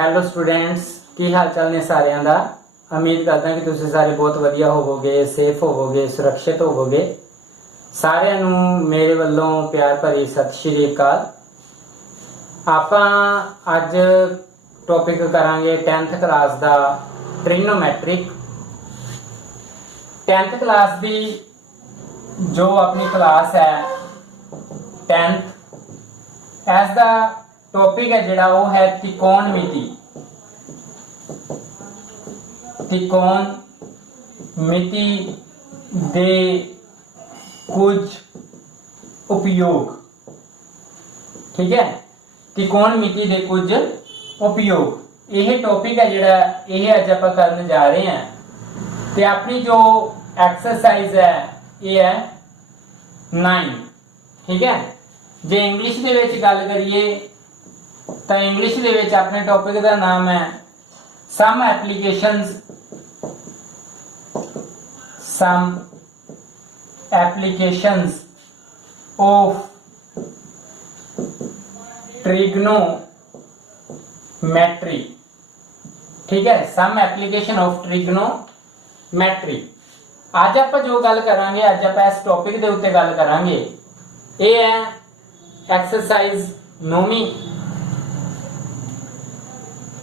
Hello students, ਕੀ ਹਾਲ ਚਾਲ ਨੇ ਸਾਰਿਆਂ ਦਾ। ਉਮੀਦ ਕਰਦਾ ਕਿ ਤੁਸੀਂ ਸਾਰੇ ਬਹੁਤ ਵਧੀਆ ਹੋਵੋਗੇ, ਸੇਫ ਹੋਵੋਗੇ, ਸੁਰੱਖਿਅਤ ਹੋਵੋਗੇ। ਸਾਰਿਆਂ ਨੂੰ ਮੇਰੇ ਵੱਲੋਂ ਪਿਆਰ ਭਰੀ ਸਤਿ ਸ਼੍ਰੀ ਅਕਾਲ। ਆਪਾਂ ਅੱਜ ਟੌਪਿਕ ਕਰਾਂਗੇ 10th ਕਲਾਸ ਦਾ ਟ੍ਰਿਗਨੋਮੈਟ੍ਰਿਕ। 10th ਕਲਾਸ ਦੀ ਜੋ ਆਪਣੀ ਕਲਾਸ ਹੈ 10th, ਇਸ ਦਾ टॉपिक है जिहड़ा वो है त्रिकोणमिति। त्रिकोणमिति दे कुछ उपयोग। ठीक है, त्रिकोणमिति दे कुछ उपयोग यह टॉपिक है जिहड़ा यह अज आपां करन जा रहे हैं। ते अपनी जो एक्सरसाइज है ये है 9। ठीक है, जे इंग्लिश दे विच गल करिए तो इंग्लिश दे विच अपने टॉपिक का नाम है सम एप्लीकेशंस ऑफ ट्रिग्नोमेट्री। ठीक है, सम एप्लीकेशन ऑफ ट्रिग्नोमेट्री। आज आप जो गल करांगे, आज आप इस टॉपिक के उत्ते गल करांगे, ये है एक्सरसाइज 9वीं।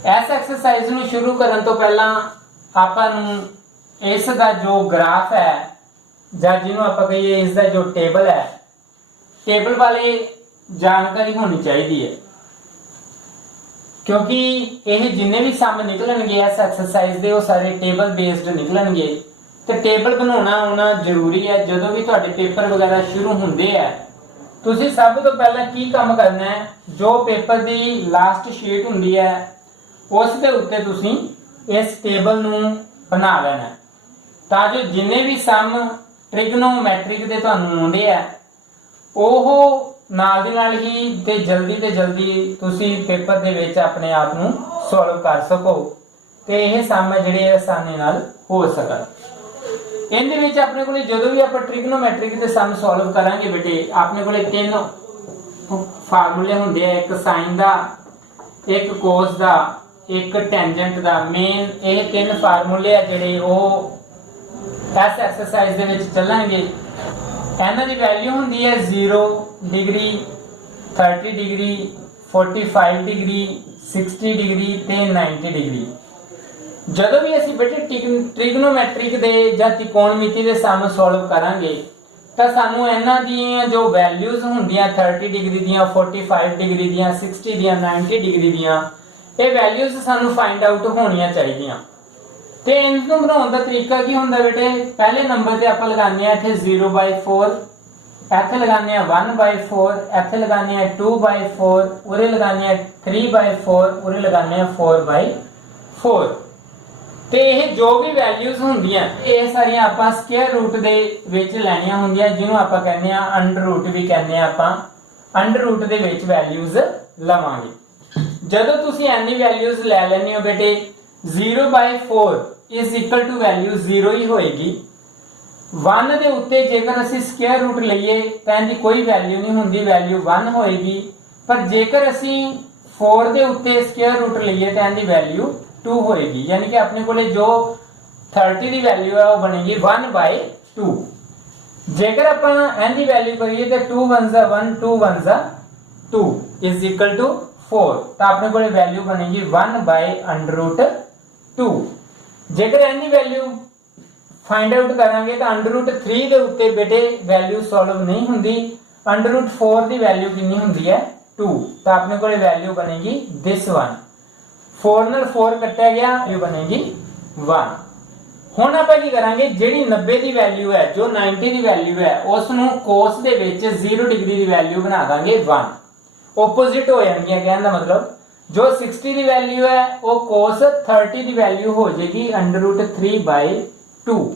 इस एक्सरसाइज ਨੂੰ शुरू करने तो पहला ਆਪਾਂ ਨੂੰ ਇਸ ਦਾ जो ग्राफ है ਜਾਂ ਜਿਹਨੂੰ ਆਪਾਂ ਕਹੀਏ ਇਸ ਦਾ जो टेबल है, टेबल वाले जानकारी होनी चाहिए है, क्योंकि ये जिन्ने भी सम निकलणगे इस एक्सरसाइज के वो सारे टेबल बेस्ड निकलणगे। तो टेबल बनाना होना जरूरी है। जो भी तुहाडे पेपर वगैरह शुरू होंदे है, तुसीं सब तो पहला की काम करना है, जो पेपर की लास्ट शीट हुंदी है उस दे उत्ते तुसीं इस टेबल नूं बना लेना, ताकि जिन्ने भी सम ट्रिग्नोमैट्रिक दे तुहानूं आउंदे आ ओह नाल दी नाल ही ते जल्दी तुसीं पेपर दे विच अपने आप नूं सॉल्व कर सको ते इह सम जिहड़े आसानी नाल हो सकण। इहदे विच अपने कोले जदों भी आपां ट्रिग्नोमैट्रिक दे सम सॉल्व करांगे बेटे, अपने कोले 3 फार्मूले हुंदे आ, एक साइन दा, एक कोस दा, एक टेंजेंट दा। मेन ये 3 फार्मूले आ जिहड़े वो इस एक्सरसाइज दे विच चलणगे। इन्हां दी वैल्यू हुंदी है 0 डिग्री, 30 डिग्री, 45 डिग्री, 60 डिग्री ते 90 डिग्री। जदों भी असीं बेटे ट्रिग्नोमैट्रिक दे जां त्रिकोणमिति दे सम सॉल्व करांगे तां सानूं इन्हां दीयां जो वैल्यूज हुंदियां 30 डिग्री दीयां, 45 डिग्री दीयां, 60 दीयां, 90 डिग्री दीयां, ये वैल्यूज सानू फाइंड आउट होनियां चाहिए। तो इनू बनाने का तरीका की होंगे बेटे, पहले नंबर से आप लगाने इत्थे 0/4, इत्थे लगाने 1/4, इत्थे लगाने 2/4, उरे लगाने 3/4, उरे लगाने 4/4। तो यह जो भी वैल्यूज होंदियां ये सारियां आपां स्क्वायर रूट दे विच लैनियां होंदियां, जिन्हों आपां कहने अंडर रूट भी कहने आपां। अंडर रूट दे विच वैल्यूज लवांगे। जदों तुसीं एनी वैल्यूज लै लैंदे हो बेटे, 0/4 इज इक्वल टू वैल्यू 0 ही होएगी। 1 दे उत्ते जेकर असीं स्क्वायर रूट लईए तां इहदी कोई वैल्यू नहीं हुंदी, वैल्यू 1 होएगी। पर जेकर असीं 4 दे उत्ते स्क्वायर रूट लईए तां इहदी वैल्यू 2 होएगी। यानी कि अपने कोले जो 30 दी वैल्यू है वो बनेगी 1/2। जेकर आपां इहदी वैल्यू करिए तो 2 1 जा 1, 2 1 जा 2 इज इक्वल टू 4, तो अपने को वैल्यू बनेगी 1/√2। जेकर इनकी वैल्यू फाइंड आउट करांगे तो √3 के उत्ते बेटे वैल्यू सॉल्व नहीं होंदी। √4 की वैल्यू कितनी होंदी है 2, तो अपने को वैल्यू बनेगी दिस वन। 4 नाल 4 कट्टिया गया, वैल्यू बनेगी 1। हुण आपां की करांगे, जिहड़ी 90 की वैल्यू है, जो 90 की वैल्यू है, उसनूं कोस दे विच 0 डिग्री की वैल्यू बना देंगे 1। ओपोजिट हो जाएगी। कहने का मतलब जो 60 की वैल्यू है वो कोस 30 की वैल्यू हो जाएगी √3/2।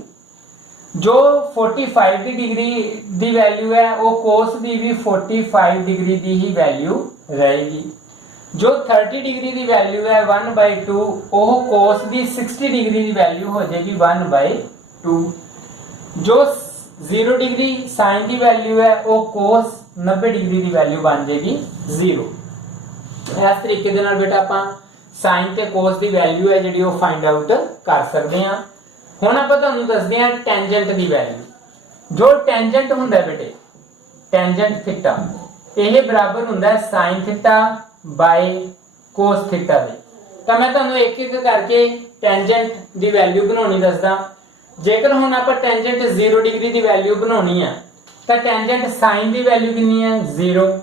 जो 45 की डिग्री की वैल्यू है वो कोस की भी 45 डिग्री की ही वैल्यू रहेगी। जो 30 डिग्री की वैल्यू है 1/2 वो कोस की 60 डिग्री की वैल्यू हो जाएगी 1/2। जो 0 डिग्री साइन की वैल्यू है वो कोस 90 डिग्री की वैल्यू बन जाएगी 0। इस तरीके दे नाल बेटा आपां ਸਾਈਨ ਤੇ ਕੋਸ ਦੀ ਵੈਲਿਊ ਹੈ ਜਿਹੜੀ ਉਹ ਫਾਈਂਡ ਆਊਟ ਕਰ ਸਕਦੇ ਹਾਂ। ਹੁਣ ਆਪਾਂ ਤੁਹਾਨੂੰ ਦੱਸਦੇ ਹਾਂ ਟੈਂਜੈਂਟ ਦੀ ਵੈਲਿਊ। ਜੋ ਟੈਂਜੈਂਟ ਹੁੰਦਾ ਬੇਟੇ, ਟੈਂਜੈਂਟ ਥੀਟਾ, ਇਹ ਬਰਾਬਰ ਹੁੰਦਾ ਸਾਈਨ ਥੀਟਾ ਬਾਈ ਕੋਸ ਥੀਟਾ ਦੇ। ਤਾਂ ਮੈਂ ਤੁਹਾਨੂੰ ਇੱਕ ਇੱਕ ਕਰਕੇ ਟੈਂਜੈਂਟ ਦੀ ਵੈਲਿਊ ਬਣਾਉਣੀ ਦੱਸਦਾ। ਜੇਕਰ ਹੁਣ ਆਪਾਂ ਟੈਂਜੈਂਟ 0 ਡਿਗਰੀ ਦੀ ਵੈਲਿਊ ਬਣਾਉਣੀ ਹੈ ਤਾਂ ਟੈਂਜੈਂਟ ਸਾਈਨ ਦੀ ਵੈਲਿਊ ਕਿੰਨੀ ਹੈ 0,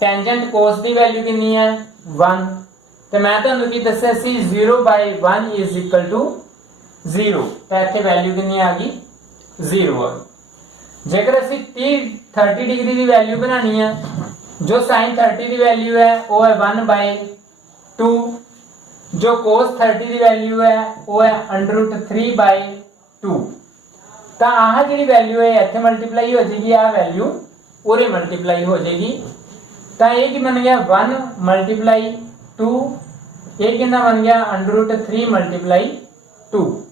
ਟੈਂਜੈਂਟ ਕੋਸ ਦੀ ਵੈਲਿਊ ਕਿੰਨੀ ਹੈ 1। ਤੇ ਮੈਂ ਤੁਹਾਨੂੰ ਕੀ ਦੱਸਿਆ ਸੀ 0/1 is equal to 0। ਤਾਂ ਇੱਥੇ ਵੈਲਿਊ ਕਿੰਨੀ ਆ ਗਈ 0 ਆ ਗਈ। ਜੇਕਰ ਅਸੀਂ 30 ਡਿਗਰੀ ਦੀ ਵੈਲਿਊ ਬਣਾਣੀ ਹੈ, जो sin 30 ਦੀ ਵੈਲਿਊ ਹੈ ਉਹ ਹੈ 1/2, जो cos 30 ਦੀ ਵੈਲਿਊ ਹੈ ਉਹ ਹੈ √3/2। ਤਾਂ ਆਹ ਜਿਹੜੀ ਵੈਲਿਊ ਹੈ ਇੱਥੇ ਮਲਟੀਪਲਾਈ ਹੋ ਜਾਏਗੀ, ਆਹ ਵੈਲਿਊ ਉਰੇ ਮਲਟੀਪਲਾਈ ਹੋ ਜਾਏਗੀ। ਤਾਂ ਇਹ ਕੀ ਬਣ ਗਿਆ 1 × 2, ਇਹ ਕਿੰਨਾ ਬਣ ਗਿਆ √3 × 2।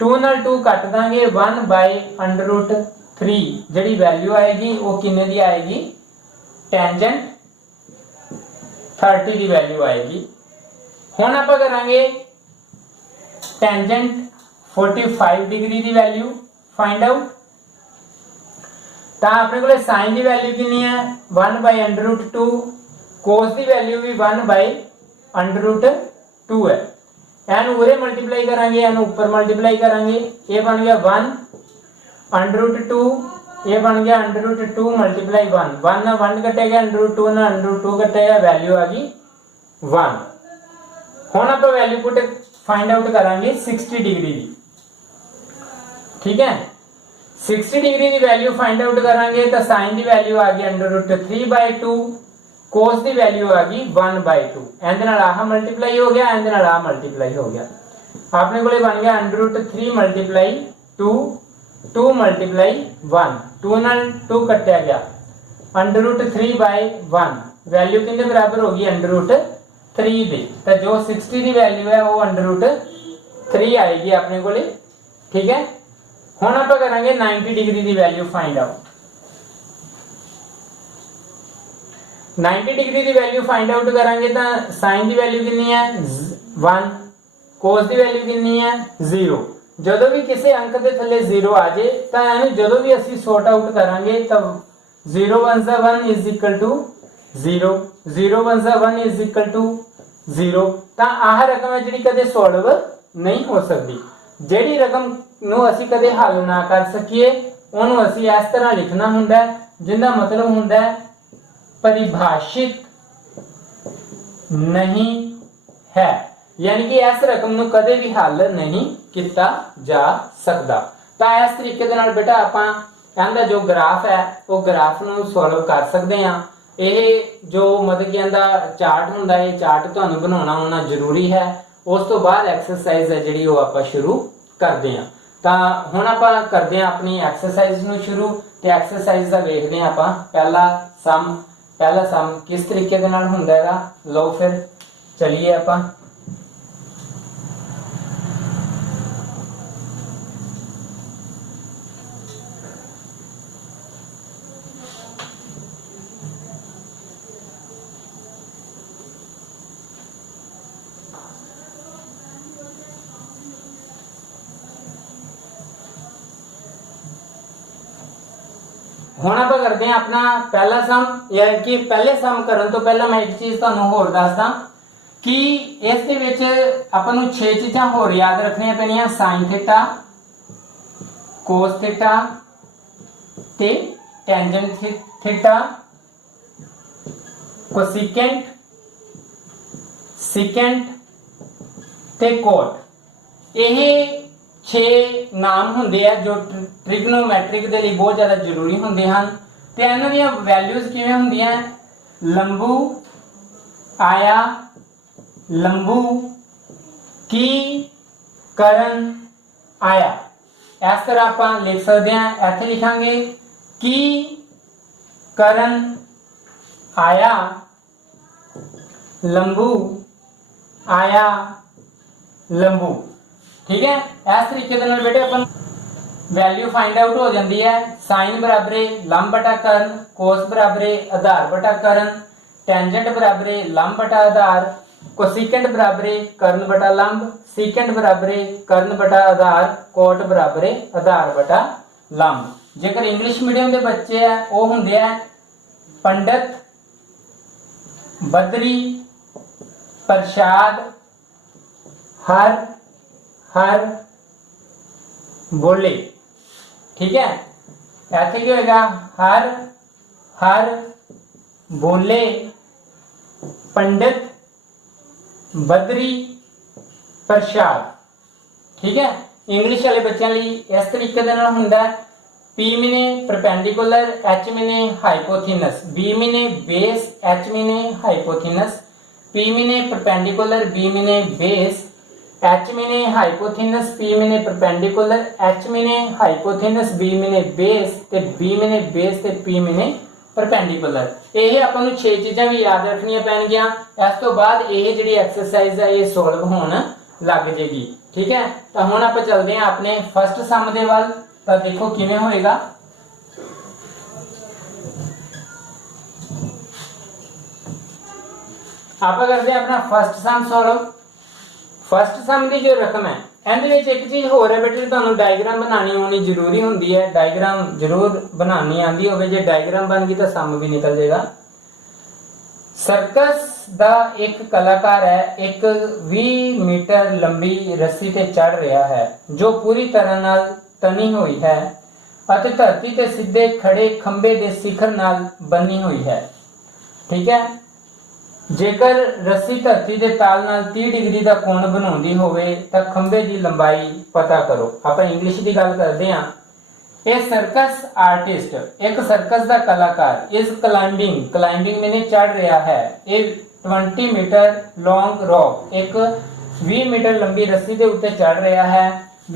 2 ਨਾਲ 2 ਕੱਟ ਦਾਂਗੇ 1/√3 ਜਿਹੜੀ ਵੈਲਿਊ ਆਏਗੀ ਉਹ ਕਿੰਨੇ ਦੀ ਆਏਗੀ ਟੈਂਜੈਂਟ 30 ਦੀ ਵੈਲਿਊ ਆਏਗੀ। ਹੁਣ ਆਪਾਂ ਕਰਾਂਗੇ ਟੈਂਜੈਂਟ 45 ਡਿਗਰੀ ਦੀ ਵੈਲਿਊ ਫਾਈਂਡ ਆਊਟ। ਤਾਂ ਆਪਣੇ ਕੋਲੇ ਸਾਈਨ ਦੀ ਵੈਲਿਊ ਕਿੰਨੀ ਹੈ 1/√2, ਕੋਸ ਦੀ ਵੈਲਿਊ ਵੀ 1/√2 ਹੈ। ਇਹਨੂੰ ਉਰੇ ਮਲਟੀਪਲਾਈ ਕਰਾਂਗੇ, ਇਹਨੂੰ ਉੱਪਰ ਮਲਟੀਪਲਾਈ ਕਰਾਂਗੇ, ਇਹ ਬਣ ਗਿਆ 1/√2, ਇਹ ਬਣ ਗਿਆ √2 × 1। 1 ਨਾਲ 1 ਕੱਟੇਗਾ, √2 ਨਾਲ √2 ਕੱਟੇਗਾ, ਵੈਲਿਊ ਆ ਗਈ 1। ਹੁਣ ਆਪਾਂ ਵੈਲਿਊ ਪੁੱਟ ਫਾਈਂਡ ਆਊਟ ਕਰਾਂਗੇ 60 ਡਿਗਰੀ ਦੀ। ਠੀਕ ਹੈ, 60 ਡਿਗਰੀ ਦੀ ਵੈਲਿਊ ਫਾਈਂਡ ਆਊਟ ਕਰਾਂਗੇ ਤਾਂ ਸਾਈਨ ਦੀ ਵੈਲਿਊ ਆ ਗਈ √3/2, ਕੋਸ ਦੀ ਵੈਲਿਊ ਆ ਗਈ 1/2। ਇਹਦੇ ਨਾਲ ਆਹ ਮਲਟੀਪਲਾਈ ਹੋ ਗਿਆ, ਇਹਦੇ ਨਾਲ ਆਹ ਮਲਟੀਪਲਾਈ ਹੋ ਗਿਆ। ਆਪਣੇ ਕੋਲੇ ਬਣ ਗਿਆ √3 × 2, 2 × 1, 2 ਨਾਲ 2 ਕੱਟਿਆ ਗਿਆ, √3/1 ਵੈਲਿਊ ਕਿੰਨੇ ਬਰਾਬਰ ਹੋ ਗਈ √3 ਦੇ। ਤਾਂ ਜੋ 60 ਦੀ ਵੈਲਿਊ ਹੈ ਉਹ √3 ਆਏਗੀ ਆਪਣੇ ਕੋਲੇ। ਠੀਕ ਹੈ, ਹੁਣ ਆਪਾਂ ਕਰਾਂਗੇ 90 ਡਿਗਰੀ ਦੀ ਵੈਲਿਊ ਫਾਈਂਡ ਆਊਟ। 90 ਡਿਗਰੀ ਦੀ ਵੈਲਿਊ ਫਾਈਂਡ ਆਊਟ ਕਰਾਂਗੇ ਤਾਂ ਸਾਈਨ ਦੀ ਵੈਲਿਊ ਕਿੰਨੀ ਹੈ 1, ਕੋਸ ਦੀ ਵੈਲਿਊ ਕਿੰਨੀ ਹੈ 0। ਜਦੋਂ ਵੀ ਕਿਸੇ ਅੰਕ ਦੇ ਥੱਲੇ 0 ਆ ਜੇ ਤਾਂ ਇਹਨੂੰ ਜਦੋਂ ਵੀ ਅਸੀਂ ਸੌਰਟ ਆਊਟ ਕਰਾਂਗੇ ਤਾਂ 0 × 1 is equal to 0, 0 × 1 is equal to 0। ਤਾਂ ਆਹ ਰਕਮ ਹੈ ਜਿਹੜੀ ਕਦੇ ਸੋਲਵ ਨਹੀਂ ਹੋ ਸਕਦੀ। ਜਿਹੜੀ ਰਕਮ ਨੂੰ ਅਸੀਂ ਕਦੇ ਹੱਲ ਨਾ ਕਰ ਸਕੀਏ ਉਹਨੂੰ ਅਸੀਂ ਇਸ ਤਰ੍ਹਾਂ ਲਿਖਣਾ ਹੁੰਦਾ ਹੈ, ਜਿਹਦਾ ਮਤਲਬ ਹੁੰਦਾ ਹੈ परिभाषित नहीं है, यानी कि इस रकम ਨੂੰ ਕਦੇ ਵੀ ਹੱਲ ਨਹੀਂ ਕੀਤਾ ਜਾ ਸਕਦਾ। ਤਾਂ ਇਸ ਤਰੀਕੇ ਦੇ ਨਾਲ ਬੇਟਾ ਆਪਾਂ ਇਹਦਾ ਜੋ ਗ੍ਰਾਫ ਹੈ ਉਹ ਗ੍ਰਾਫ ਨੂੰ ਸੋਲਵ ਕਰ ਸਕਦੇ ਹਾਂ। ਇਹ ਜੋ ਮਤਲਬ ਕਿ ਇਹਦਾ ਚਾਰਟ ਹੁੰਦਾ ਹੈ, ਇਹ ਚਾਰਟ ਤੁਹਾਨੂੰ ਬਣਾਉਣਾ ਹੋਣਾ ਜ਼ਰੂਰੀ ਹੈ। ਉਸ ਤੋਂ ਬਾਅਦ ਐਕਸਰਸਾਈਜ਼ ਹੈ ਜਿਹੜੀ ਉਹ ਆਪਾਂ ਸ਼ੁਰੂ ਕਰਦੇ ਹਾਂ। ਤਾਂ ਹੁਣ ਆਪਾਂ ਕਰਦੇ ਹਾਂ ਆਪਣੀ ਐਕਸਰਸਾਈਜ਼ ਨੂੰ ਸ਼ੁਰੂ। ਤੇ ਐਕਸਰਸਾਈਜ਼ ਦਾ ਵੇਖਦੇ ਹਾਂ ਆਪਾਂ ਪਹਿਲਾ ਸਮ किस तरीके ਦੇ ਨਾਲ ਹੁੰਦਾ ਹੈਗਾ। ਲਓ ਫਿਰ ਚਲਿਏ ਆਪਾਂ ਹੁਣ ਆਪਾਂ ਕਰਦੇ ਹਾਂ ਆਪਣਾ ਪਹਿਲਾ ਸਮ। ਯਾਨੀ ਕਿ ਪਹਿਲੇ ਸਮ ਕਰਨ ਤੋਂ ਪਹਿਲਾਂ ਮੈਂ ਇੱਕ ਚੀਜ਼ ਤੁਹਾਨੂੰ ਹੋਰ ਦੱਸਦਾ ਕਿ ਇਸ ਦੇ ਵਿੱਚ ਆਪਾਂ ਨੂੰ 6 ਚੀਜ਼ਾਂ ਹੋਰ ਯਾਦ ਰੱਖਣੀਆਂ ਪੈਣੀਆਂ। ਸਾਈਨ ਥੀਟਾ, ਕੋਸ ਥੀਟਾ ਤੇ ਟੈਂਜੈਂਟ ਥੀਟਾ, ਕੋਸਿਕੈਂਟ, ਸਿਕੈਂਟ ਤੇ ਕੋਟ। ਇਹ 6 ਨਾਮ ਹੁੰਦੇ ਆ ਜੋ ਟ੍ਰਿਗਨੋਮੈਟ੍ਰਿਕ ਦੇ ਲਈ ਬਹੁਤ ਜ਼ਿਆਦਾ ਜ਼ਰੂਰੀ ਹੁੰਦੇ ਹਨ। ਤੇ ਇਹਨਾਂ ਦੀਆਂ ਵੈਲਿਊਜ਼ ਕਿਵੇਂ ਹੁੰਦੀਆਂ ਲੰਬੂ, ਆਇਆ, ਲੰਬੂ, ਕੀ, ਕਰਨ, ਆਇਆ। ਇਸ ਤਰ੍ਹਾਂ ਆਪਾਂ ਲਿਖ ਸਕਦੇ ਹਾਂ। ਇੱਥੇ ਲਿਖਾਂਗੇ ਕੀ, ਕਰਨ, ਆਇਆ, ਲੰਬੂ, ਆਇਆ, ਲੰਬੂ। ठीक है, इस तरीके ਦੇ ਨਾਲ ਬੇਟੇ ਆਪਾਂ वैल्यू फाइंड आउट हो जाती है। साइन बराबर लंब बटा कर्ण, कोस बराबर आधार बटा कर्ण, टेंजेंट बराबर लंब बटा आधार, कोसिकेंट बराबर है कर्ण बटा लंब, सीकेंट बराबर है कर्ण बटा आधार, कोट बराबर है आधार बटा लंब। जेकर इंग्लिश मीडियम के बच्चे है वो होंगे है पंडित, बदरी, प्रसाद, हर, हर, बोले। ठीक है, ऐसे क्या होगा? हर, हर, बोले, पंडित, बदरी, प्रसाद। ठीक है, इंग्लिश वाले बच्चों लिए इस तरीके के नाल हुंदा है P means perpendicular, H means hypotenuse, B means base, H means hypotenuse, P means perpendicular, B means base, H means hypotenuse, P means perpendicular, H means hypotenuse, B means base ते B मीने बेस ते P means perpendicular. ਇਹ ਆਪਾਂ ਨੂੰ 6 ਚੀਜ਼ਾਂ ਵੀ ਯਾਦ ਰੱਖਣੀਆਂ ਪੈਣਗੀਆਂ। ਇਸ ਤੋਂ ਬਾਅਦ ਇਹ ਜਿਹੜੀ ਐਕਸਰਸਾਈਜ਼ ਹੈ ਇਹ ਸੋਲਵ ਹੋਣ ਲੱਗ ਜੇਗੀ। ਠੀਕ ਹੈ, ਤਾਂ ਹੁਣ ਆਪਾਂ ਚੱਲਦੇ ਹਾਂ ਆਪਣੇ ਫਸਟ ਸਮ ਦੇ ਵੱਲ। ਤਾਂ ਦੇਖੋ ਕਿਵੇਂ ਹੋਏਗਾ। ਆਪਾਂ ਕਰਦੇ ਹਾਂ ਆਪਣਾ ਫਸਟ ਸਮ ਸੋਲਵ। ਫਸਟ ਸਮ ਦੀ ਜੋ ਰਕਮ ਹੈ ਇਹਦੇ ਵਿੱਚ ਇੱਕ ਚੀਜ਼ ਹੋਰ ਹੈ ਬੇਟੇ, ਤੁਹਾਨੂੰ ਡਾਇਗਰਾਮ ਬਣਾਉਣੀ ਆਉਣੀ ਜ਼ਰੂਰੀ ਹੁੰਦੀ ਹੈ। ਡਾਇਗਰਾਮ ਜ਼ਰੂਰ ਬਣਾਉਣੀ ਆਂਦੀ ਹੋਵੇ, ਜੇ ਡਾਇਗਰਾਮ ਬਣ ਗਈ ਤਾਂ ਸਮ ਵੀ ਨਿਕਲ ਜਾਏਗਾ। ਸਰਕਸ ਦਾ ਇੱਕ ਕਲਾਕਾਰ ਹੈ, ਇੱਕ 20 ਮੀਟਰ ਲੰਬੀ ਰੱਸੀ ਤੇ ਚੜ ਰਿਹਾ ਹੈ ਜੋ ਪੂਰੀ ਤਰ੍ਹਾਂ ਨਾਲ ਤਣੀ ਹੋਈ ਹੈ ਅਤੇ ਧਰਤੀ ਤੇ ਸਿੱਧੇ ਖੜੇ ਖੰਭੇ ਦੇ ਸਿਖਰ ਨਾਲ ਬੰਨੀ ਹੋਈ ਹੈ। ਠੀਕ ਹੈ, ਜੇਕਰ ਰੱਸੀ ਧਰਤੀ ਦੇ ਤਾਲ ਨਾਲ 30 ਡਿਗਰੀ ਦਾ ਕੋਣ ਬਣਾਉਂਦੀ ਹੋਵੇ ਤਾਂ ਖੰਭੇ ਦੀ ਲੰਬਾਈ ਪਤਾ ਕਰੋ। ਆਪਾਂ ਇੰਗਲਿਸ਼ ਦੀ ਗੱਲ ਕਰਦੇ ਹਾਂ। ਇਹ ਸਰਕਸ ਆਰਟਿਸਟ, ਇੱਕ ਸਰਕਸ ਦਾ ਕਲਾਕਾਰ ਇਸ ਕਲਾਈਂਬਿੰਗ, ਕਲਾਈਂਬਿੰਗ ਮੈਨੇ ਚੜ ਰਿਹਾ ਹੈ। ਇਹ 20 ਮੀਟਰ ਲੌਂਗ ਰੌਕ, ਇੱਕ 20 ਮੀਟਰ ਲੰਬੀ ਰੱਸੀ ਦੇ ਉੱਤੇ ਚੜ ਰਿਹਾ ਹੈ।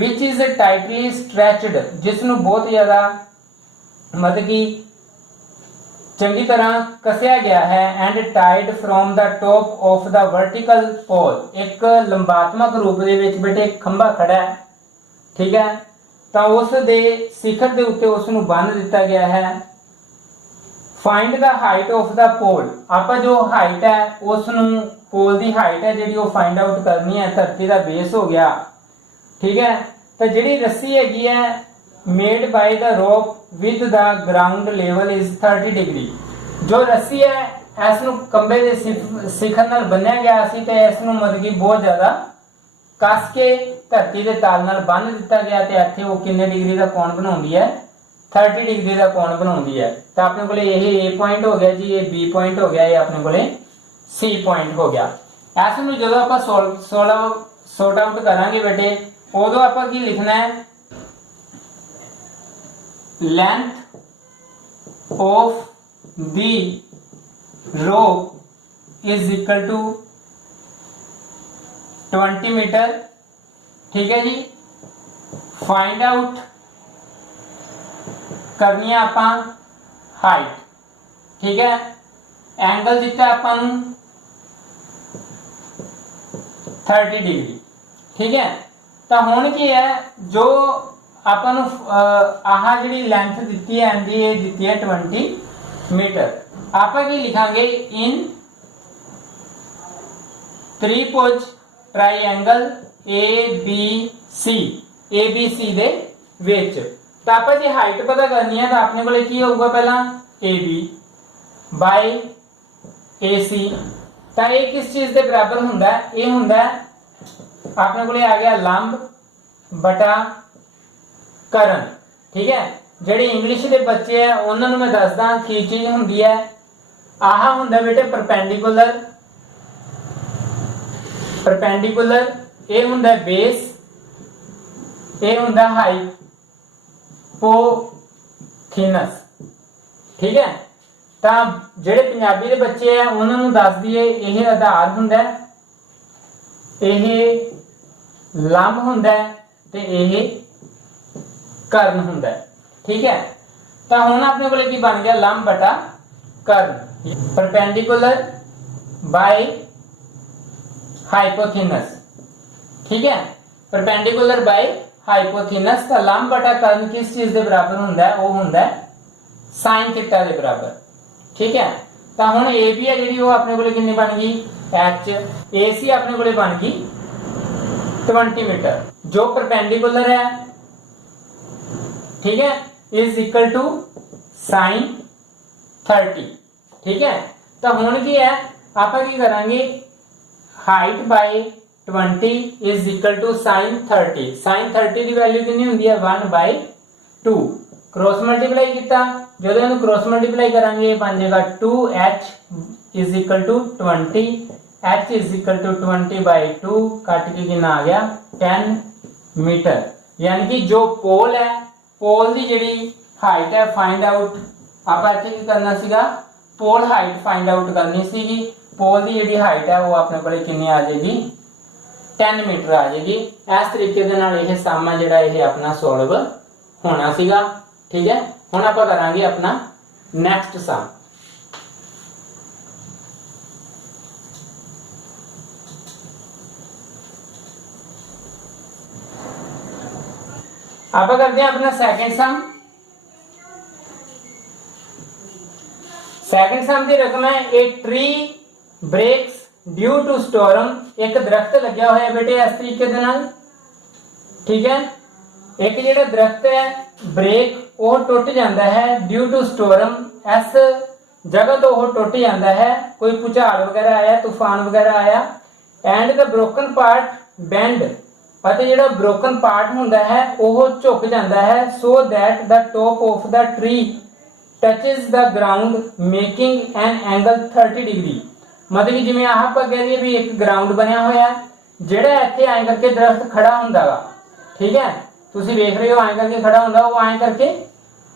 which is tightly stretched, ਜਿਸ ਨੂੰ ਬਹੁਤ ਜ਼ਿਆਦਾ ਮਤਲਬ ਕਿ ਚੰਗੀ ਤਰ੍ਹਾਂ ਕੱਸਿਆ ਗਿਆ ਹੈ। and tied from the top of the vertical pole, ਇੱਕ ਲੰਬਾਤਮਕ ਰੂਪ ਦੇ ਵਿੱਚ ਬੇਟੇ ਖੰਭਾ ਖੜਾ ਹੈ। ਠੀਕ ਹੈ, ਤਾਂ ਉਸ ਦੇ ਸਿਖਰ ਦੇ ਉੱਤੇ ਉਸ ਨੂੰ ਬੰਨ੍ਹ ਦਿੱਤਾ ਗਿਆ ਹੈ। find the height of the pole, ਆਪਾਂ ਜੋ ਹਾਈਟ ਹੈ ਉਸ ਨੂੰ, ਪੋਲ ਦੀ ਹਾਈਟ ਹੈ ਜਿਹੜੀ ਉਹ ਫਾਈਂਡ ਆਊਟ ਕਰਨੀ ਹੈ। ਧਰਤੀ ਦਾ ਬੇਸ ਹੋ ਗਿਆ। ਠੀਕ ਹੈ, ਤਾਂ ਜਿਹੜੀ ਰੱਸੀ ਹੈਗੀ ਹੈ made by the rope with the ground level is 30 degree. ਜੋ ਰੱਸੀ ਹੈ ਇਸ ਨੂੰ ਕੰਬੇ ਦੇ ਸਿਖਰ ਨਾਲ ਬੰਨਿਆ ਗਿਆ ਸੀ ਤੇ ਇਸ ਨੂੰ ਮਤਲਬ ਕਿ ਬਹੁਤ ਜ਼ਿਆਦਾ ਕੱਸ ਕੇ ਧਰਤੀ ਦੇ ਤਾਲ ਨਾਲ ਬੰਨ੍ਹ ਦਿੱਤਾ ਗਿਆ ਤੇ ਇੱਥੇ ਉਹ ਕਿੰਨੇ ਡਿਗਰੀ ਦਾ ਕੋਣ ਬਣਾਉਂਦੀ ਹੈ? 30 ਡਿਗਰੀ ਦਾ ਕੋਣ ਬਣਾਉਂਦੀ ਹੈ। ਤਾਂ ਆਪਣੇ ਕੋਲੇ ਇਹ A ਪੁਆਇੰਟ ਹੋ ਗਿਆ ਜੀ, ਇਹ B ਪੁਆਇੰਟ ਹੋ ਗਿਆ, ਇਹ ਆਪਣੇ ਕੋਲੇ C ਪੁਆਇੰਟ ਹੋ ਗਿਆ। ਇਸ ਨੂੰ ਜਦੋਂ ਆਪਾਂ ਸੌਰਟ ਆਊਟ ਕਰਾਂਗੇ ਬੇਟੇ ਉਦੋਂ ਆਪਾਂ ਕੀ ਲਿਖਣਾ ਹੈ? length of the rope is equal to 20 metre. ठीक है जी, फाइंड आउट करनी है ਆਪਾਂ हाइट। ठीक है, एंगल ਦਿੱਤਾ ਆਪਾਂ ਨੂੰ 30 डिग्री। ठीक है, ਤਾਂ ਹੁਣ ਕੀ ਹੈ ਜੋ ਆਪਾਂ ਨੂੰ ਆਹ ਜਿਹੜੀ ਲੈਂਥ ਦਿੱਤੀ ਹੈ ਇਹਦੀ, ਇਹ ਦਿੱਤੀ ਹੈ 20 ਮੀਟਰ। ਆਪਾਂ ਕੀ ਲਿਖਾਂਗੇ? ਇਨ ਤ੍ਰਿਭੁਜ ਟ੍ਰਾਈਐਂਗਲ ABC, ABC ਦੇ ਵਿੱਚ। ਤਾਂ ਆਪਾਂ ਜੇ ਹਾਈਟ ਪਤਾ ਕਰਨੀ ਹੈ ਤਾਂ ਆਪਣੇ ਕੋਲੇ ਕੀ ਹੋਊਗਾ? ਪਹਿਲਾਂ AB ਬਾਈ AC। ਤਾਂ ਇਹ ਕਿਸ ਚੀਜ਼ ਦੇ ਬਰਾਬਰ ਹੁੰਦਾ ਹੈ? ਇਹ ਹੁੰਦਾ ਹੈ ਆਪਣੇ ਕੋਲੇ ਆ ਗਿਆ ਲੰਬ ਬਟਾ ਕਰਨ। ਠੀਕ ਹੈ, ਜਿਹੜੇ ਇੰਗਲਿਸ਼ ਦੇ ਬੱਚੇ ਆ ਉਹਨਾਂ ਨੂੰ ਮੈਂ ਦੱਸਦਾ ਕੀ ਚੀਜ਼ ਹੁੰਦੀ ਹੈ। ਆਹ ਹੁੰਦਾ ਬੇਟੇ ਪਰਪੈਂਡੀਕੂਲਰ, ਪਰਪੈਂਡੀਕੂਲਰ ਇਹ ਹੁੰਦਾ ਬੇਸ, ਇਹ ਹੁੰਦਾ ਹਾਈਪੋਥੀਨਸ। ਠੀਕ ਹੈ, ਤਾਂ ਜਿਹੜੇ ਪੰਜਾਬੀ ਦੇ ਬੱਚੇ ਆ ਉਹਨਾਂ ਨੂੰ ਦੱਸ ਦਈਏ ਇਹ ਆਧਾਰ ਹੁੰਦਾ, ਇਹ ਲੰਬ ਹੁੰਦਾ ਤੇ ਇਹ ਕਰਨ ਹੁੰਦਾ। ਠੀਕ ਹੈ, ਤਾਂ ਹੁਣ ਆਪਣੇ ਕੋਲੇ ਕੀ ਬਣ ਗਿਆ? ਲੰਬ ਬਟਾ ਕਰਨ, ਪਰਪੈਂਡੀਕੂਲਰ ਬਾਈ ਹਾਈਪੋਥੀਨਸ। ਠੀਕ ਹੈ, ਪਰਪੈਂਡੀਕੂਲਰ ਬਾਈ ਹਾਈਪੋਥੀਨਸ। ਤਾਂ ਲੰਬ ਬਟਾ ਕਰਨ ਕਿਸ ਚੀਜ਼ ਦੇ ਬਰਾਬਰ ਹੁੰਦਾ? ਉਹ ਹੁੰਦਾ sin ਥੀਟਾ ਦੇ ਬਰਾਬਰ। ਠੀਕ ਹੈ, ਤਾਂ ਹੁਣ AB ਹੈ ਜਿਹੜੀ ਉਹ ਆਪਣੇ ਕੋਲੇ ਕਿੰਨੀ ਬਣ ਗਈ? एच ए सी अपने को बन गई 20 मीटर। जो परपेंडिकुलर है, ठीक है, इज इक्वल टू साइन 30, ठीक है। तो हुण की है, आप की करांगे height by 20 is equal to sine 30। Sine 30 की वैल्यू कितनी होंदी है 1/2। क्रॉस मल्टीप्लाई किया, जो इन्हू क्रॉस मल्टीप्लाई करांगे बन जाएगा 2h is equal to 20, h is equal to 20/2 cut के कितना आ गया 10 मीटर। यानी कि जो पोल है, पोल की जिहड़ी हाइट है फाइंड आउट, आप इत्थे की करना सीगा, पोल हाइट फाइंड आउट करनी सीगी। पोल की जिहड़ी हाइट है वो अपने को कितनी आ जाएगी 10 मीटर आ जाएगी। इस तरीके दे नाल यह सम है जिहड़ा यह अपना सोल्व होना सीगा, ठीक है। हुण आपां करांगे अपना नेक्स्ट सम। आप करते हैं अपना सेकंड सम। सेकंड सम की रकम है a tree breaks due to storm. एक दरख्त लग्या होया बेटे इस तरीके दे नाल, ठीक है। एक जिहड़ा दरख्त है ब्रेक वो टुट जाता है ड्यू टू स्टॉर्म, इस जगह तो वो टुट जाता है, कोई भूचाल वगैरह आया, तूफान वगैरह आया। And the broken part bend, ਅਤੇ ਜਿਹੜਾ ਬ੍ਰੋਕਨ ਪਾਰਟ ਹੁੰਦਾ ਹੈ ਉਹ ਝੁਕ ਜਾਂਦਾ ਹੈ, so that the top of the tree touches the ground making an angle 30 degree. मतलब कि जिवें आह आपां कह दईए भी एक ग्राउंड बनया होया जिहड़ा इत्थे ऐं करके दरख्त खड़ा हुंदा वा, ठीक है। तुसीं वेख रहे हो ऐं करके खड़ा हुंदा, वो ऐं करके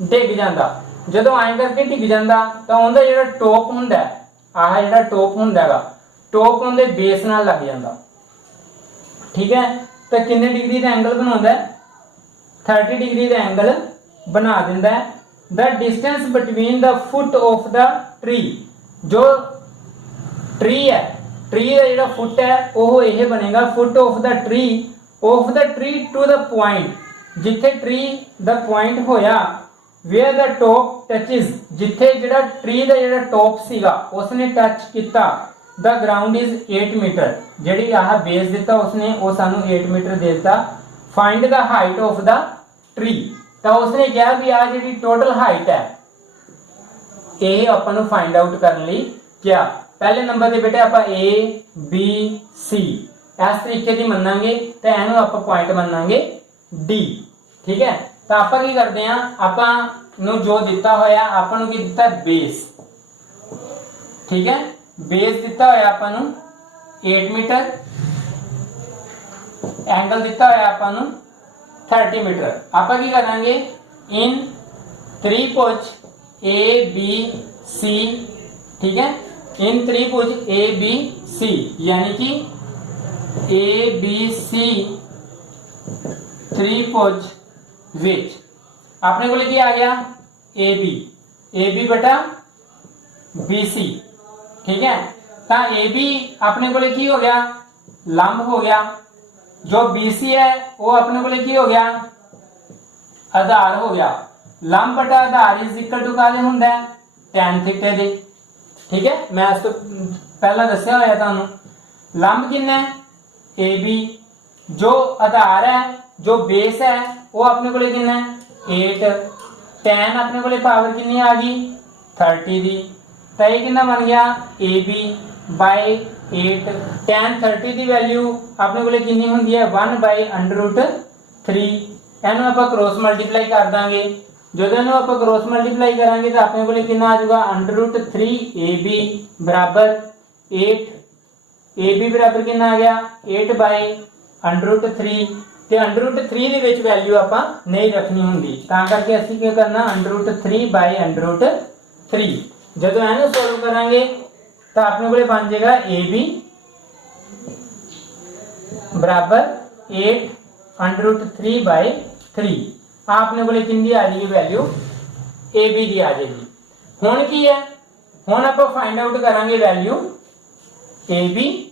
डिग जांदा। जदों ऐं करके डिग जांदा तां उहदा जिहड़ा टॉप हुंदा है, आह जिहड़ा टॉप हुंदा वा, टॉप उहदे बेस नाल लग जांदा, ठीक है। तो कितने डिग्री का एंगल बनाउंदा है 30 डिग्री का एंगल बना दिंदा है। The distance between the foot of the tree, जो ट्री है, ट्री का जो फुट है वो यह बनेगा foot of the tree to the point, जिथे ट्री द पॉइंट होया वेयर द टॉप टचेस, जिथे जिहड़ा ट्री का जिहड़ा टॉप सीगा उसने टच किया द ग्राउंड इज 8 मीटर। जिहड़ी आह बेस दिता उसने वो सानू 8 मीटर दे दिता। Find the height of the tree, तो उसने कहा भी आ जिहड़ी टोटल हाइट है ये आपां नूं फाइंड आउट करने लई क्या। पहले नंबर दे बेटे आपां ए बी सी इस तरीके की मनांगे, तो इहनूं आपां पॉइंट मनांगे डी, ठीक है। तो आपां की करदे हां, आपां नूं जो दिता होया आपां नूं की दिता बेस, ठीक है। बेस दिता होया आपां नूं 8 मीटर, एंगल दिता होया आपां नूं 30 मीटर। आपां की करांगे इन त्रिभुज ए बी सी, ठीक है, इन त्रिभुज ए बी सी, यानी कि ए बी सी त्रिभुज विच अपने को क्या आ गया ए बी बटा बी सी, ठीक है। तो ए बी अपने को की हो गया लंब हो गया, जो बी सी है वो अपने को की हो गया आधार हो गया। लंब बटा आधार इज इक्वल टू काहदे हुंदा है tan थीटा दे, ठीक है। मैं इस तो पहला दस्या होया तुहानू लंब किन्ना है ए बी, जो आधार है जो बेस है वो अपने को किन्ना है 8, tan अपने को पावर कितनी आ गई 30 दी, तो ये कितना बन गया ए बी बाय 8। tan 30 की वैल्यू अपने को कितनी होंगी है 1/√3। इन्हू आप क्रॉस मल्टीप्लाई कर देंगे, जो आप क्रॉस मल्टीप्लाई करांगे तो अपने को कितना आ जाएगा √3 ए बी बराबर 8। ए बी बराबर कितना आ गया 8/√3। तो √3 ਦੇ ਵਿੱਚ वैल्यू आप नहीं रखनी होंगी, ਤਾਂ करके ਅਸੀਂ ਕੀ करना √3/√3। जब इन्हें सोल्व करांगे तो अपने को बन जाएगा ए बी बराबर 8√3/3। आपने को कितनी आ जाएगी वैल्यू ए बी की आ जाएगी। हुण की है, हुण आप फाइंड आउट करांगे वैल्यू ए बी।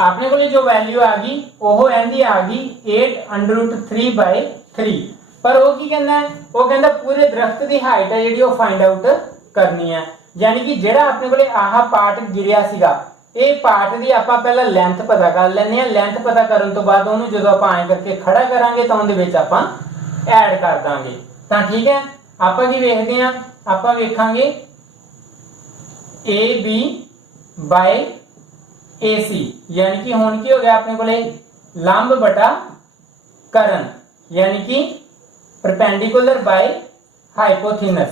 अपने को जो वैल्यू आ गई वो इहदी आ गई 8√3/3। पर वो की कहना है, वो कहना पूरे दरख्त की हाइट है जी फाइंड आउट करनी है, यानी कि जेड़ा अपने को आह पार्ट गिरिया सीगा ਇਹ ਪਾर्ट ਦੀ ਆਪਾਂ ਪਹਿਲਾਂ ਲੈਂਥ ਪਤਾ ਕਰ ਲੈਂਦੇ ਆ। ਲੈਂਥ ਪਤਾ ਕਰਨ ਤੋਂ ਬਾਅਦ ਉਹਨੂੰ ਜਦੋਂ ਆਪਾਂ ਐਂ ਕਰਕੇ ਖੜਾ ਕਰਾਂਗੇ ਤਾਂ ਉਹਦੇ ਵਿੱਚ ਆਪਾਂ ਐਡ ਕਰ ਦਾਂਗੇ। ਤਾਂ ਠੀਕ ਹੈ, ਆਪਾਂ ਕੀ ਵੇਖਦੇ ਆ, ਆਪਾਂ ਵੇਖਾਂਗੇ AB बाय AC, यानी कि हुण की हो गया अपने कोले लंब बटा करण, यानी कि परपेंडिकुलर बाय हाइपोथिनस।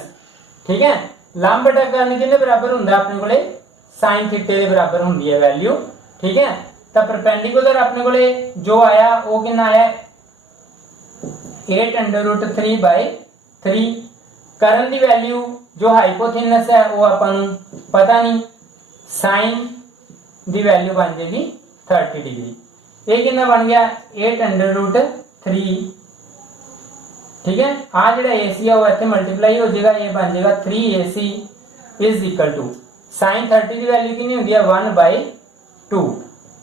ठीक है, लंब बटा करण किने बराबर हुंदा अपने कोले sin थीटे दे बराबर हुंदी है वैल्यू। ठीक है, तो परपेंडिकुलर अपने कोले जो आया वो कितना आया 8√3/3। करण की वैल्यू जो हाइपोथिनस है वो अपन पता नहीं, साइन की वैल्यू बन जाएगी 30 डिग्री। ये कितना बन गया 8√3। ठीक है, आ जो AC है वो इतने मल्टीप्लाई हो जाएगा, ये बन जाएगा 3AC is equal to sine 30 की वैल्यू कितनी होती है 1/2।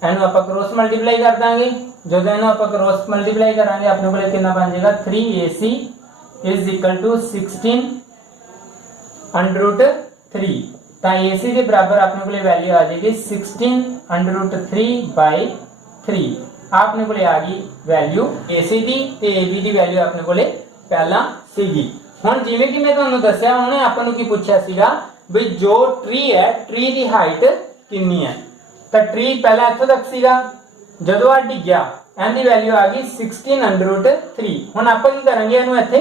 इनू आप क्रॉस मल्टीप्लाई कर देंगे, जो इनू आप क्रॉस मल्टीप्लाई करांगे अपने को कितना बन जाएगा 3AC इज इक्वल टू 16√3। तो AC के बराबर अपने को वैल्यू आ जाएगी 16√3/3। आपने को आ गई वैल्यू AC की ते AB की वैल्यू अपने को पहला सीगी। हुण जिवें कि मैं तुहानू दस्सिया उन्हें आपां नू की पुछया सीगा भी जो ट्री है ट्री की हाइट कितनी है। तो ट्री पहला इत्थों तक सीगा, जदों आ डिग्या इहदी वैल्यू आ गई 16√3। हुण आपां की करांगे इहनू इत्थे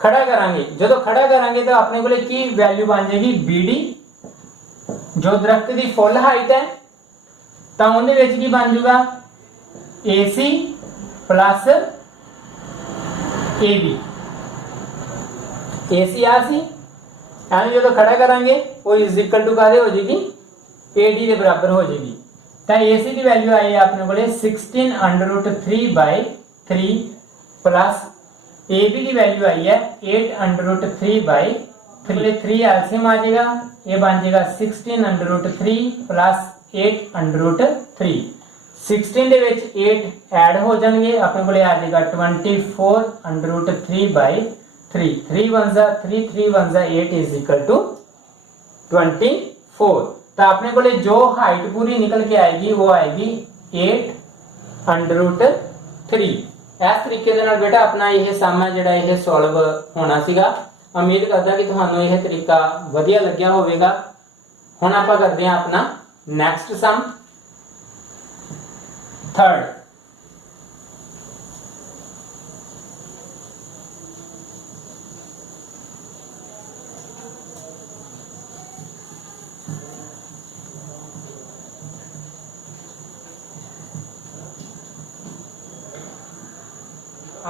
खड़ा करांगे, जदों खड़ा करांगे तो अपने कोले की वैल्यू बन जाएगी BD जो दरख्त की फुल हाइट है। तो उहदे विच की बन जाऊगा AC प्लस AB। AC आ सी यानी जो खड़ा करांगे वो इज इक्वल टू कादे हो जाएगी AD के बराबर हो जाएगी। तो AC की वैल्यू आई है अपने को 16√3/3 प्लस AB की वैल्यू आई है 8√3/3। 3 एलसीएम आ जाएगा, ये बन जाएगा 16√3 प्लस 8√3। 16 ਦੇ ਵਿੱਚ 8 ਐਡ ਹੋ ਜਾਣਗੇ, ਆਪਣੇ ਕੋਲੇ ਆ ਜਾਏਗਾ 24√3/3। 3 1 3 3 1 8 इज इक्वल टू 24। तो अपने को जो हाइट पूरी निकल के आएगी वो आएगी 8√3। इस तरीके दे नाल बेटा अपना यह सम है जिहड़ा यह सॉल्व होना सीगा। उम्मीद करदा कि तुहानू यह तरीका वधिया लग्या होवेगा। हुण आपां करदे हां अपना नेक्स्ट सम थर्ड।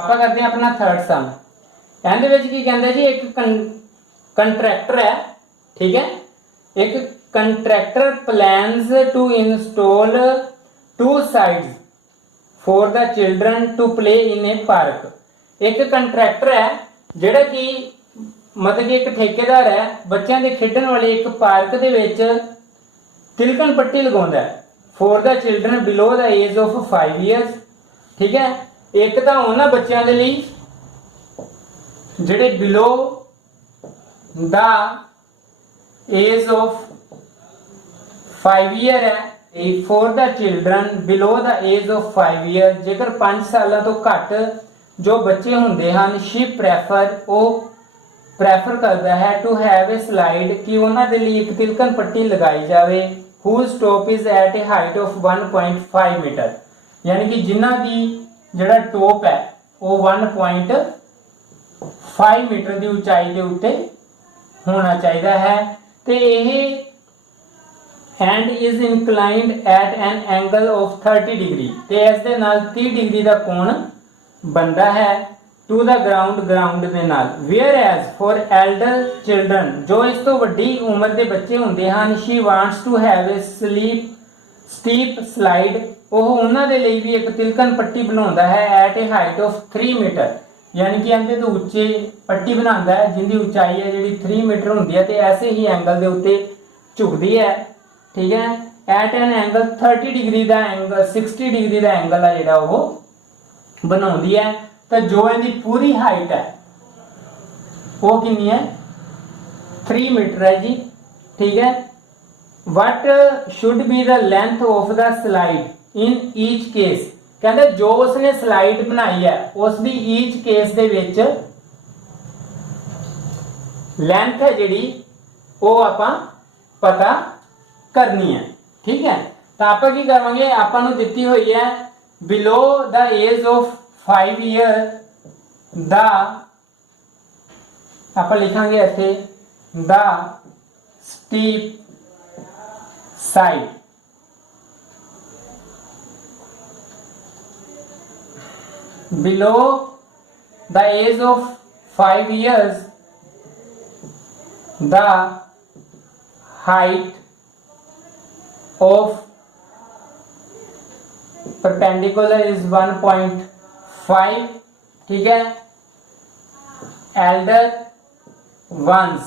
ਆਪਾਂ ਕਰਦੇ ਹਾਂ अपना थर्ड सम। ਇਹਦੇ ਵਿੱਚ ਕੀ ਕਹਿੰਦਾ ਜੀ एक कंट्रैक्टर है। ठीक है, एक contractor plans to install 2 sides for the children to play in a park। एक कंट्रैक्टर है ਜਿਹੜਾ कि मतलब कि एक ठेकेदार है बच्चों के खेडਣ वाले एक पार्क ਦੇ ਵਿੱਚ ਤਿਲਕਣ ਪੱਟੀ ਲਗਾਉਂਦਾ है for the children below the age of 5 years। ठीक है, एक तो उन्होंने बच्चों के लिए जिहड़े below the age of 5 year है, for the children below the age of 5 year जेकर 5 साल तो घट जो बच्चे होंगे हैं शी प्रैफर करता है टू हैव ए स्लाइड कि उन्होंने लिए एक तिलकन पट्टी लगाई जाए whose top is at a height of 1.5 metre. यानी कि जिन्हां दी जिहड़ा टॉप है वो 1.5 मीटर की ऊंचाई के उत्ते होना चाहिए है। तो यह and is inclined at an angle of 30 degree. तो इस दे नाल 30 डिग्री का कोण बनता है टू द ग्राउंड के नाल। Whereas for elder children जो इस तो वड्डी उम्र के बच्चे होंगे हैं she wants to have a steep slide वो उन्होंने लिए भी एक तिलकन पट्टी बनाता है at a height of 3 metre. यानी कि इनके तो उच्चे पट्टी बनाता है जिंदी ऊंचाई है जी 3 मीटर होंगी है। तो ऐसे ही एंगल के उत्ते झुकती है। ठीक है, एट एन एंगल 30 डिग्री का एंगल 60 डिग्री का एंगल है जो वो बनाती है। तो जो इनकी पूरी हाइट है वो कितनी है 3 मीटर है जी। ठीक है, what should be the length of the slide in each case ਕਹਿੰਦੇ ਜੋ ਉਸਨੇ ਸਲਾਈਡ ਬਣਾਈ ਹੈ ਉਸ ਦੀ each case ਦੇ ਵਿੱਚ ਲੈਂਥ ਹੈ ਜਿਹੜੀ ਉਹ ਆਪਾਂ ਪਤਾ ਕਰਨੀ ਹੈ। ਠੀਕ ਹੈ, ਤਾਂ ਆਪਾਂ ਕੀ ਕਰਾਂਗੇ, ਆਪਾਂ ਨੂੰ ਦਿੱਤੀ ਹੋਈ ਹੈ below the age of 5 years ਦਾ ਆਪਾਂ ਲਿਖਾਂਗੇ ਇੱਥੇ the steep side below the age of 5 years the height of perpendicular is 1.5 ठीक है। elder ones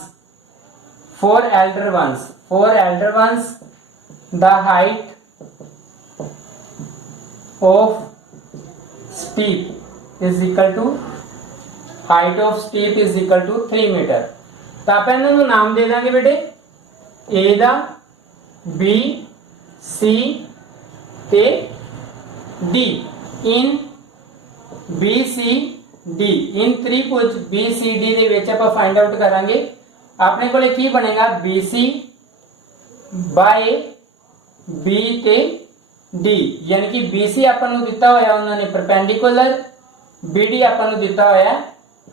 for elder ones the height of steep is equal to 3 metre. ਤਾਂ ਆਪਾਂ ਇਹਨਾਂ ਨੂੰ ਨਾਮ ਦੇ ਦਾਂਗੇ ਬੇਟੇ A ਦਾ B C ਤੇ D in BCD in त्रिभुज BCD ਦੇ ਵਿੱਚ ਆਪਾਂ ਫਾਈਂਡ ਆਊਟ ਕਰਾਂਗੇ ਆਪਣੇ ਕੋਲੇ ਕੀ ਬਣੇਗਾ BC by B ਤੇ D यानी कि BC ਆਪਾਂ ਨੂੰ ਦਿੱਤਾ ਹੋਇਆ ਉਹਨਾਂ ਨੇ परपेंडिकुलर BD ਆਪਾਂ ਨੂੰ ਦਿੱਤਾ ਹੋਇਆ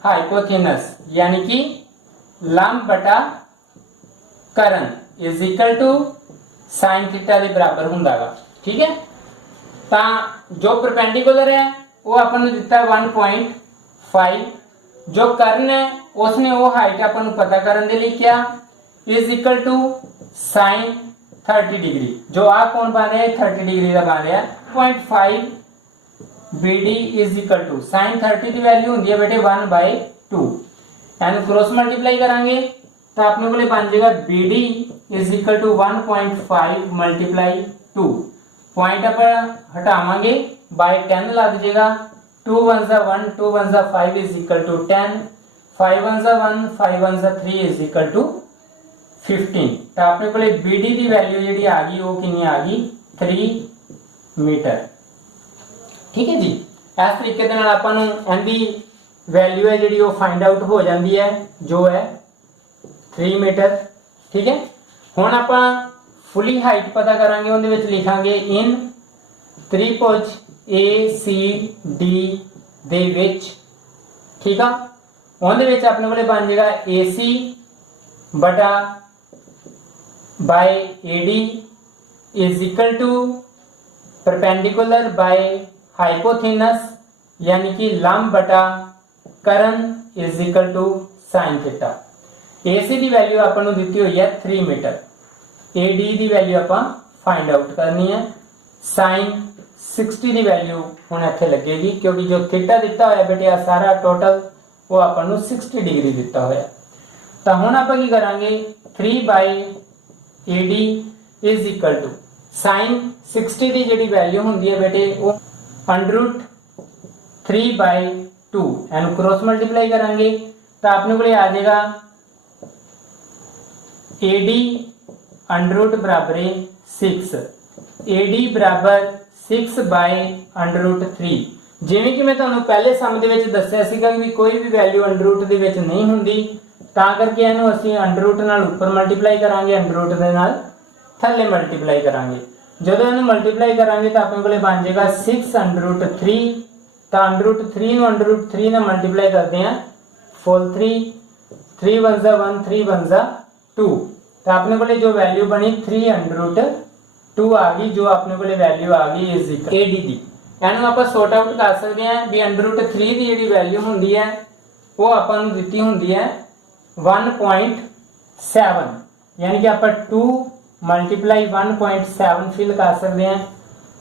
हाइपोथेनस यानी कि लंब बटा करण is equal to sin theta के बराबर ਹੁੰਦਾਗਾ। ठीक है, ਤਾਂ जो परपेंडिकुलर है वो अपन ਨੂੰ ਦਿੱਤਾ 1.5 जो कर्ण है उसने वो हाइट अपन ਨੂੰ पता ਕਰਨ ਦੇ ਲਈ किया is equal to sin 30 degree जो आ कौन बन रहा है 30 डिग्री का बन रहा है 0.5 BD is equal to sin 30 की वैल्यू होंगी है बेटे 1/2 एंड क्रॉस मल्टीप्लाई करांगे तो अपने को बन जाएगा BD is equal to 1.5 multiply 2 point अपन हटावांगे बाय 10 लग जाएगा 2 1 जा 1 2 1 जा 5 इज इक्वल टू 10 5 1 जा 1 5 1 जा 3 इज इक्वल टू 15 तो अपने को BD की वैल्यू जी आ गई वो कितनी आ गई 3 मीटर। ठीक है जी, इस तरीके के नाल आपां नूं इहदी वैल्यू है जी वो फाइंड आउट हो जाती है जो है 3 मीटर। ठीक है, हुण आपां फुली हाइट पता करांगे उहदे विच लिखांगे इन त्रिभुज ACD दे विच। ठीक है, उहदे विच अपने कोले बन जाएगा AC बटा by AD is equal to perpendicular by hypotenuse यानी कि लंब बटा करण is equal to sin theta. AC की वैल्यू अपन नूं दित्ती हुई है 3 मीटर, AD की वैल्यू आपां फाइंड आउट करनी है, sin 60 की वैल्यू हुण इत्थे लगेगी क्योंकि जो थीटा दिता होया बेटे आ सारा टोटल वो अपन नूं 60 डिग्री दिता होया। तो हुण आपां की करांगे 3/AD is equal to sin 60 की जिहड़ी वैल्यू हुंदी है बेटे वो √3/2 एंड क्रॉस मल्टीप्लाई करांगे तो अपने को आ जाएगा AD √ बराबर 6 AD बराबर 6/√3। जिवें कि मैं तुहानूं पहले सम दे विच दस्सिया सीगा कि कोई भी वैल्यू √ दे विच नहीं हुंदी तां करके इहनूं असीं √ नाल उपर मल्टीप्लाई करांगे √ दे नाल थल्ले मल्टीप्लाई करांगे। जदों इहनूं मल्टीप्लाई करांगे तो अपने कोले बन जाएगा 6√3 तो √3 नूं √3 नाल मल्टीप्लाई करते हैं फुल 3 1 जा 1 3 1 जा 2 तो अपने को जो वैल्यू बनी 3√2 आ गई जो अपने को वैल्यू आ गई इज इक्वल AD दी। इहनूं आपां सॉर्ट आउट कर सकते हैं भी √3 की जिहड़ी वैल्यू हुंदी है वो आपां नूं दित्ती हुंदी है 1.7 यानी कि आपां 2 मल्टीप्लाई 1.7 फिल कर सकते हैं।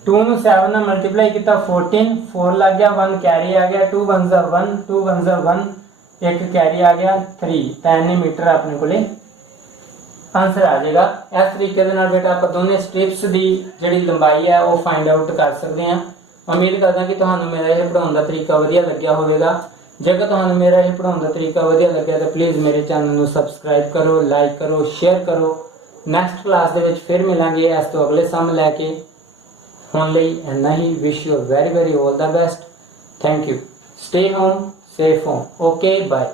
2 ਨੂੰ 7 ਨਾਲ मल्टीप्लाई किया 14 4 लग गया 1 कैरी आ गया 2 1 जा 1 2 1 जा 1 एक कैरी आ गया 3 3 मीटर अपने को आंसर आ जाएगा। इस तरीके के नाल बेटा आप दोनों स्ट्रिप्स की जिहड़ी लंबाई है वो फाइंड आउट कर सकते हैं। उम्मीद करदा कि तुहानूं मेरा यह पढ़ाउण दा तरीका वधिया लग्या होवेगा। जेकर तुहानूं मेरा यह पढ़ाउण दा तरीका वधिया लग्या तो प्लीज़ मेरे चैनल नूं सबसक्राइब करो, लाइक करो, शेयर करो ਨੈਕਸਟ ਕਲਾਸ ਦੇ ਵਿੱਚ ਫਿਰ ਮਿਲਾਂਗੇ ਇਸ ਤੋਂ ਅਗਲੇ ਸਮ ਲੈ ਕੇ। ਹੁਣ ਲਈ ਇੰਨਾ ਹੀ। Wish you very very all the best. Thank you. Stay home, safe home. Okay bye.